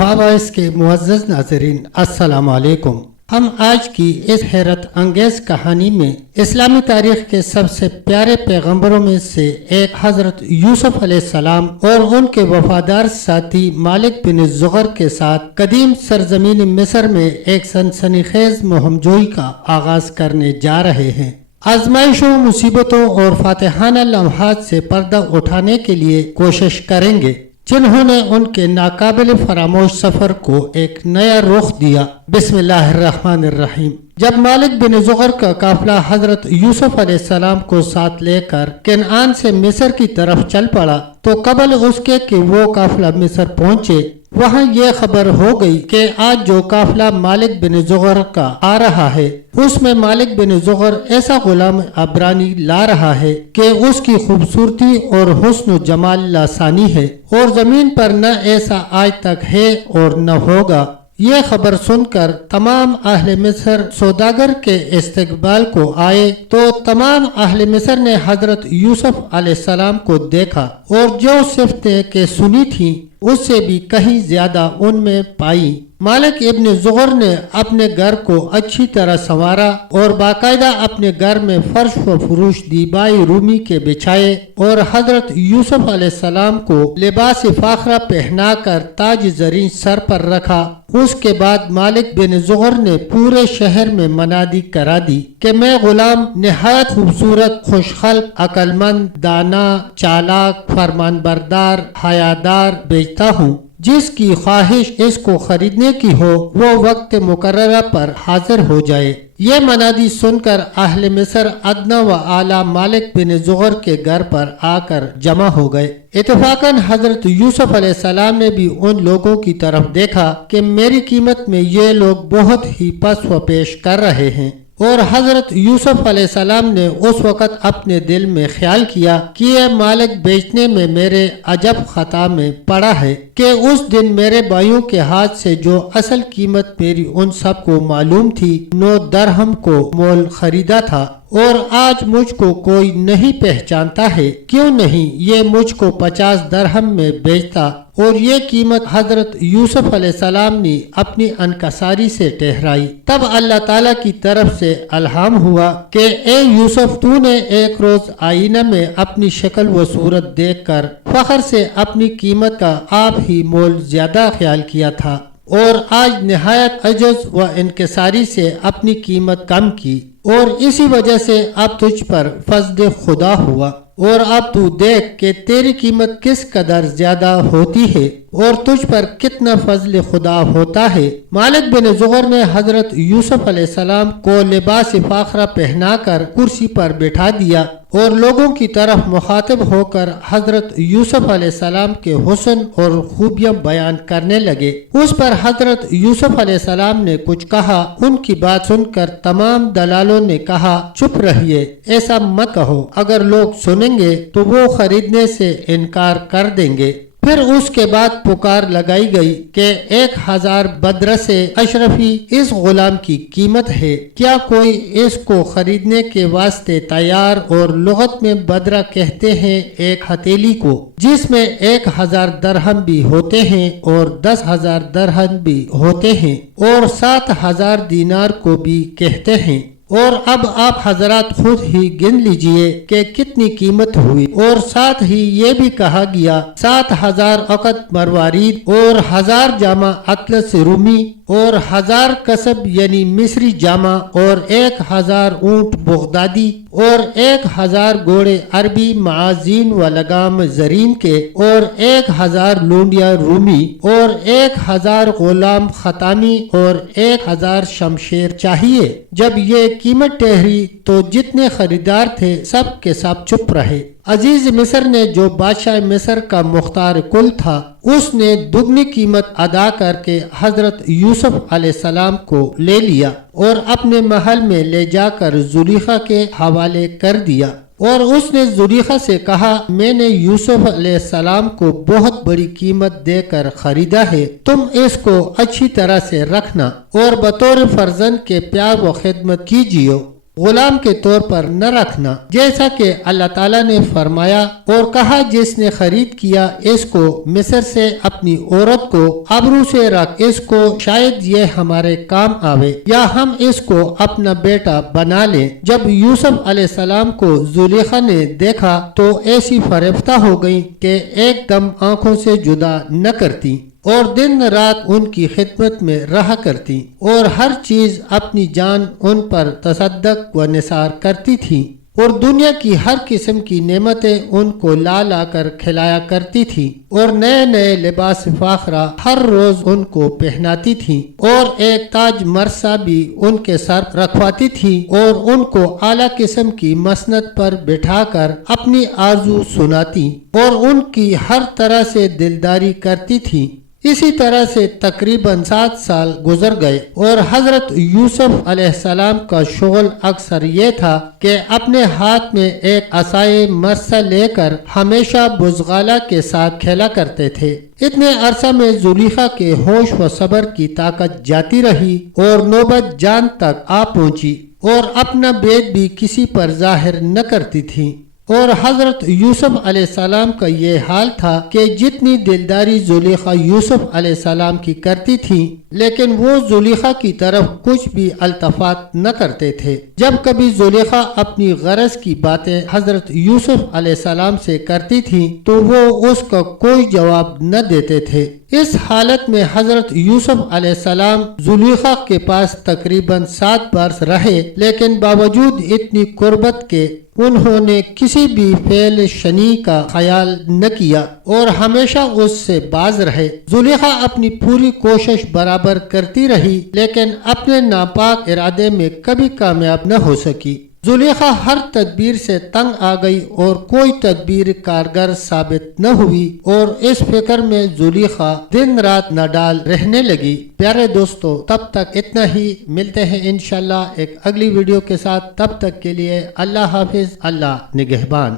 وفا وائس کے معزز ناظرین السلام علیکم۔ ہم آج کی اس حیرت انگیز کہانی میں اسلامی تاریخ کے سب سے پیارے پیغمبروں میں سے ایک حضرت یوسف علیہ السلام اور ان کے وفادار ساتھی مالک بن زغر کے ساتھ قدیم سرزمین مصر میں ایک سنسنی خیز مہم جوئی کا آغاز کرنے جا رہے ہیں۔ آزمائشوں، مصیبتوں اور فاتحانہ لمحات سے پردہ اٹھانے کے لیے کوشش کریں گے جنہوں نے ان کے ناقابل فراموش سفر کو ایک نیا رخ دیا۔ بسم اللہ الرحمن الرحیم۔ جب مالک بن زغر کا قافلہ حضرت یوسف علیہ السلام کو ساتھ لے کر کنعان سے مصر کی طرف چل پڑا تو قبل اس کے کہ وہ قافلہ مصر پہنچے وہاں یہ خبر ہو گئی کہ آج جو قافلہ مالک بن زغر کا آ رہا ہے اس میں مالک بن زغر ایسا غلام عبرانی لا رہا ہے کہ اس کی خوبصورتی اور حسن و جمال لاسانی ہے اور زمین پر نہ ایسا آج تک ہے اور نہ ہوگا۔ یہ خبر سن کر تمام اہل مصر سوداگر کے استقبال کو آئے تو تمام اہل مصر نے حضرت یوسف علیہ السلام کو دیکھا اور جو صفتیں کہ سنی تھیں اس سے بھی کہیں زیادہ ان میں پائی۔ مالک ابن زغر نے اپنے گھر کو اچھی طرح سنوارا اور باقاعدہ اپنے گھر میں فرش و فروش دیبائی رومی کے بچھائے اور حضرت یوسف علیہ السلام کو لباس فاخرہ پہنا کر تاج زرین سر پر رکھا۔ اس کے بعد مالک بن زغر نے پورے شہر میں منادی کرا دی کہ میں غلام نہایت خوبصورت، خوشخلق، عقل مند، دانا، چالاک، فرمان بردار، حیادار بیچتا ہوں۔ جس کی خواہش اس کو خریدنے کی ہو وہ وقت مقررہ پر حاضر ہو جائے۔ یہ منادی سن کر اہل مصر ادنیٰ و اعلیٰ مالک بن زغر کے گھر پر آ کر جمع ہو گئے۔ اتفاقاً حضرت یوسف علیہ السلام نے بھی ان لوگوں کی طرف دیکھا کہ میری قیمت میں یہ لوگ بہت ہی پس و پیش کر رہے ہیں، اور حضرت یوسف علیہ السلام نے اس وقت اپنے دل میں خیال کیا کہ یہ مالک بیچنے میں میرے عجب خطا میں پڑا ہے کہ اس دن میرے بھائیوں کے ہاتھ سے جو اصل قیمت میری ان سب کو معلوم تھی 9 درہم کو مول خریدا تھا اور آج مجھ کو کوئی نہیں پہچانتا ہے، کیوں نہیں یہ مجھ کو 50 درہم میں بیچتا، اور یہ قیمت حضرت یوسف علیہ السلام نے اپنی انکساری سے ٹھہرائی۔ تب اللہ تعالیٰ کی طرف سے الہام ہوا کہ اے یوسف، تو نے ایک روز آئینہ میں اپنی شکل و صورت دیکھ کر فخر سے اپنی قیمت کا آپ ہی مول زیادہ خیال کیا تھا اور آج نہایت عجز و انکساری سے اپنی قیمت کم کی، اور اسی وجہ سے اب تجھ پر فضل خدا ہوا، اور اب تو دیکھ کہ تیری قیمت کس قدر زیادہ ہوتی ہے اور تجھ پر کتنا فضل خدا ہوتا ہے۔ مالک بن زغر نے حضرت یوسف علیہ السلام کو لباس فاخرہ پہنا کر کرسی پر بٹھا دیا اور لوگوں کی طرف مخاطب ہو کر حضرت یوسف علیہ السلام کے حسن اور خوبیاں بیان کرنے لگے۔ اس پر حضرت یوسف علیہ السلام نے کچھ کہا۔ ان کی بات سن کر تمام دلالوں نے کہا چپ رہیے، ایسا مت کہو، اگر لوگ سنیں گے تو وہ خریدنے سے انکار کر دیں گے۔ پھر اس کے بعد پکار لگائی گئی کہ 1000 بدرس اشرفی اس غلام کی قیمت ہے، کیا کوئی اس کو خریدنے کے واسطے تیار؟ اور لغت میں بدرہ کہتے ہیں ایک ہتھیلی کو، جس میں 1000 درہم بھی ہوتے ہیں اور 10,000 درہم بھی ہوتے ہیں اور 7000 دینار کو بھی کہتے ہیں۔ اور اب آپ حضرات خود ہی گن لیجئے کہ کتنی قیمت ہوئی، اور ساتھ ہی یہ بھی کہا گیا 7000 عقد مروارید اور 1000 جامہ اطلس رومی اور 1000 قصب یعنی مصری جامہ اور 1000 اونٹ بغدادی اور 1000 گھوڑے عربی معازین و لگام زرین کے اور 1000 لونڈیاں رومی اور 1000 غلام خطامی اور 1000 شمشیر چاہیے۔ جب یہ قیمت ٹھہری تو جتنے خریدار تھے سب کے سب چپ رہے۔ عزیز مصر نے جو بادشاہ مصر کا مختار کل تھا اس نے دگنی قیمت ادا کر کے حضرت یوسف علیہ السلام کو لے لیا اور اپنے محل میں لے جا کر زلیخا کے حوالے کر دیا، اور اس نے زلیخا سے کہا میں نے یوسف علیہ السلام کو بہت بڑی قیمت دے کر خریدا ہے، تم اس کو اچھی طرح سے رکھنا اور بطور فرزند کے پیار و خدمت کیجیے۔ غلام کے طور پر نہ رکھنا، جیسا کہ اللہ تعالیٰ نے فرمایا اور کہا جس نے خرید کیا اس کو مصر سے اپنی عورت کو ابرو سے رکھ، اس کو شاید یہ ہمارے کام آوے یا ہم اس کو اپنا بیٹا بنا لیں۔ جب یوسف علیہ السلام کو زلیخا نے دیکھا تو ایسی فریفتہ ہو گئی کہ ایک دم آنکھوں سے جدا نہ کرتی اور دن رات ان کی خدمت میں رہا کرتی اور ہر چیز اپنی جان ان پر تصدق و نثار کرتی تھی اور دنیا کی ہر قسم کی نعمتیں ان کو لا لا کر کھلایا کرتی تھی اور نئے نئے لباس فاخرہ ہر روز ان کو پہناتی تھی اور ایک تاج مرصع بھی ان کے سر رکھواتی تھی اور ان کو اعلیٰ قسم کی مسند پر بٹھا کر اپنی آرزو سناتی اور ان کی ہر طرح سے دلداری کرتی تھی۔ اسی طرح سے تقریباً 7 سال گزر گئے اور حضرت یوسف علیہ السلام کا شغل اکثر یہ تھا کہ اپنے ہاتھ میں ایک عصائے مرصع لے کر ہمیشہ بزغالہ کے ساتھ کھیلا کرتے تھے۔ اتنے عرصہ میں زلیخا کے ہوش و صبر کی طاقت جاتی رہی اور نوبت جان تک آ پہنچی اور اپنا بید بھی کسی پر ظاہر نہ کرتی تھی۔ اور حضرت یوسف علیہ السلام کا یہ حال تھا کہ جتنی دلداری زلیخا یوسف علیہ السلام کی کرتی تھی لیکن وہ زلیخا کی طرف کچھ بھی التفات نہ کرتے تھے۔ جب کبھی زلیخا اپنی غرض کی باتیں حضرت یوسف علیہ السلام سے کرتی تھی تو وہ اس کا کوئی جواب نہ دیتے تھے۔ اس حالت میں حضرت یوسف علیہ السلام زلیخا کے پاس تقریباً 7 برس رہے، لیکن باوجود اتنی قربت کے انہوں نے کسی بھی فعل شنی کا خیال نہ کیا اور ہمیشہ اس سے باز رہے۔ زلیخا اپنی پوری کوشش برابر کرتی رہی لیکن اپنے ناپاک ارادے میں کبھی کامیاب نہ ہو سکی۔ زلیخا ہر تدبیر سے تنگ آ گئی اور کوئی تدبیر کارگر ثابت نہ ہوئی اور اس فکر میں زلیخا دن رات ناڈال رہنے لگی۔ پیارے دوستو، تب تک اتنا ہی، ملتے ہیں انشاءاللہ ایک اگلی ویڈیو کے ساتھ۔ تب تک کے لیے اللہ حافظ، اللہ نگہبان۔